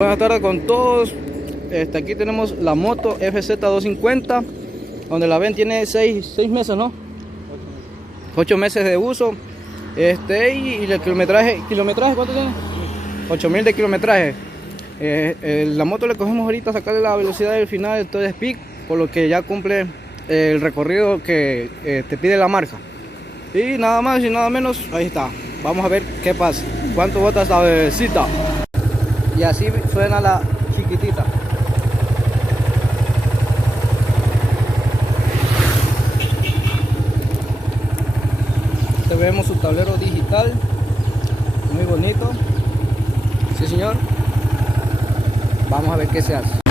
Buenas tardes con todos. Aquí tenemos la moto FZ250, donde la ven tiene 6 meses, ¿no? 8 meses de uso. Y el kilometraje, ¿cuánto tiene? 8000 de kilometraje. La moto le cogemos ahorita a sacarle la velocidad del final del Toad Speed, por lo que ya cumple el recorrido que te pide la marca. Y nada más y nada menos, ahí está. Vamos a ver qué pasa, cuánto bota esta bebecita. Y así suena la chiquitita. Vemos su tablero digital, muy bonito. Sí, señor. Vamos a ver qué se hace.